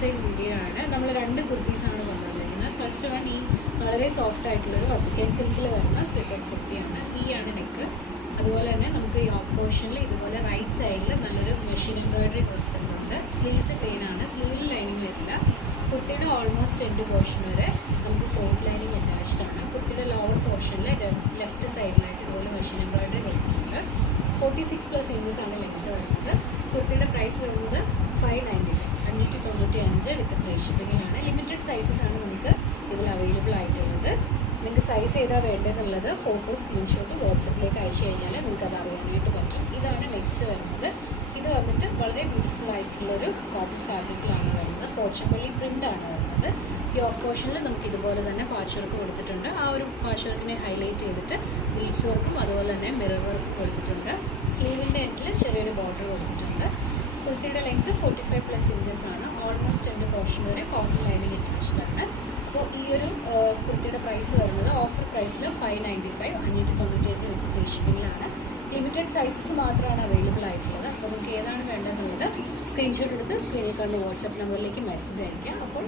Side video ആണ്. നമ്മൾ 2 കുർത്തീസാണ് കൊണ്ടുവന്നിരിക്കുന്നത്. ഫസ്റ്റ് വൺ ഈ വളരെ സോഫ്റ്റ് ആയിട്ടുള്ളൊരു വത്തിക്കൻ സിൽക്കിൽ വരുന്ന സ്ലിറ്റഡ് കുർത്തിയാണ്. ആണ് നെക്ക്. അതുപോലെ തന്നെ നമുക്ക് യോക്ക് പോർഷനിൽ ഇതുപോലെ റൈറ്റ് സൈഡിൽ നല്ലൊരു മെഷീൻ എംബ്രോയിഡറി കൊടുത്തിട്ടുണ്ട്. സ്ലീവ്സ് പ്ലെയിൻ ആണ്, സ്ലീവിൽ ലൈനിങ് വരില്ല. കുർത്തിയുടെ ഓൾമോസ്റ്റ് എൻഡ് പോർഷൻ വരെ നമുക്ക് ക്രോപ്പ് ലൈനിങ് അറ്റാച്ച്ഡ് ആണ്. കുർത്തിയുടെ ലോവർ പോർഷനിൽ ലെഫ്റ്റ് സൈഡിലായിട്ട് ഇതുപോലെ മെഷീൻ എംബ്രോയിഡറി കൊടുത്തിട്ടുണ്ട്. 46+ ഇഞ്ചസ് ആണ് ലെങ്ത് വരുന്നത്. കുർത്തിയുടെ പ്രൈസ് വരുന്നത് 595 595 വിത്ത് ഫ്രീ ഷിപ്പിങ്ങിലാണ്. ലിമിറ്റഡ് സൈസസ് ആണ് നമുക്ക് ഇതിൽ അവൈലബിൾ ആയിട്ടുള്ളത്. നിങ്ങൾക്ക് സൈസ് ഏതാ വേണ്ടതെന്നുള്ളത് ഫോട്ടോ സ്ക്രീൻഷോട്ട് വാട്സപ്പിലേക്ക് അയച്ചു കഴിഞ്ഞാൽ നിങ്ങൾക്ക് അത് അറിയാനായിട്ട് പറ്റും. ഇതാണ് നെക്സ്റ്റ് വരുന്നത്. ഇത് വന്നിട്ട് വളരെ ബ്യൂട്ടിഫുൾ ആയിട്ടുള്ളൊരു കോട്ടൺ ഫാബ്രിക്കിലാണ് വരുന്നത്. പോച്ചമ്പള്ളി പ്രിൻ്റാണ് വരുന്നത്. യോക്ക് പോർഷനിൽ നമുക്ക് ഇതുപോലെ തന്നെ പാച്ച് വർക്ക് കൊടുത്തിട്ടുണ്ട്. ആ ഒരു പാച്ച് വർക്കിനെ ഹൈലൈറ്റ് ചെയ്തിട്ട് ബീഡ്സ് വർക്കും അതുപോലെ തന്നെ മിറർ വർക്കും കൊടുത്തിട്ടുണ്ട്. സ്ലീവിൻ്റെ എൻഡിൽ ചെറിയൊരു ബോർഡർ കൊടുത്തിട്ടുണ്ട്. കുർത്തിയുടെ ലെങ്ത് 45+ ഇഞ്ചസ് ആണ്. ഓൾമോസ്റ്റ് എൻ്റെ പോർഷൻ വരെ കോട്ടൺ ലൈനിങ് അറ്റാച്ച്ഡ് ആണ്. അപ്പോൾ ഈ ഒരു കുർത്തിയുടെ പ്രൈസ് വരുന്നത് ഓഫർ പ്രൈസിൽ 595 595 വിത്ത് ഫ്രീ ഷിപ്പിങ്ങിലാണ്. ലിമിറ്റഡ് സൈസസ് മാത്രമാണ് അവൈലബിൾ ആയിട്ടുള്ളത്. അപ്പോൾ നിങ്ങൾക്ക് ഏതാണ് വേണ്ടതെന്നുള്ളത് സ്ക്രീൻഷോട്ട് എടുത്ത് സ്ക്രീനിൽ കണ്ട് വാട്സാപ്പ് നമ്പറിലേക്ക് മെസ്സേജ് അയയ്ക്കാം. അപ്പോൾ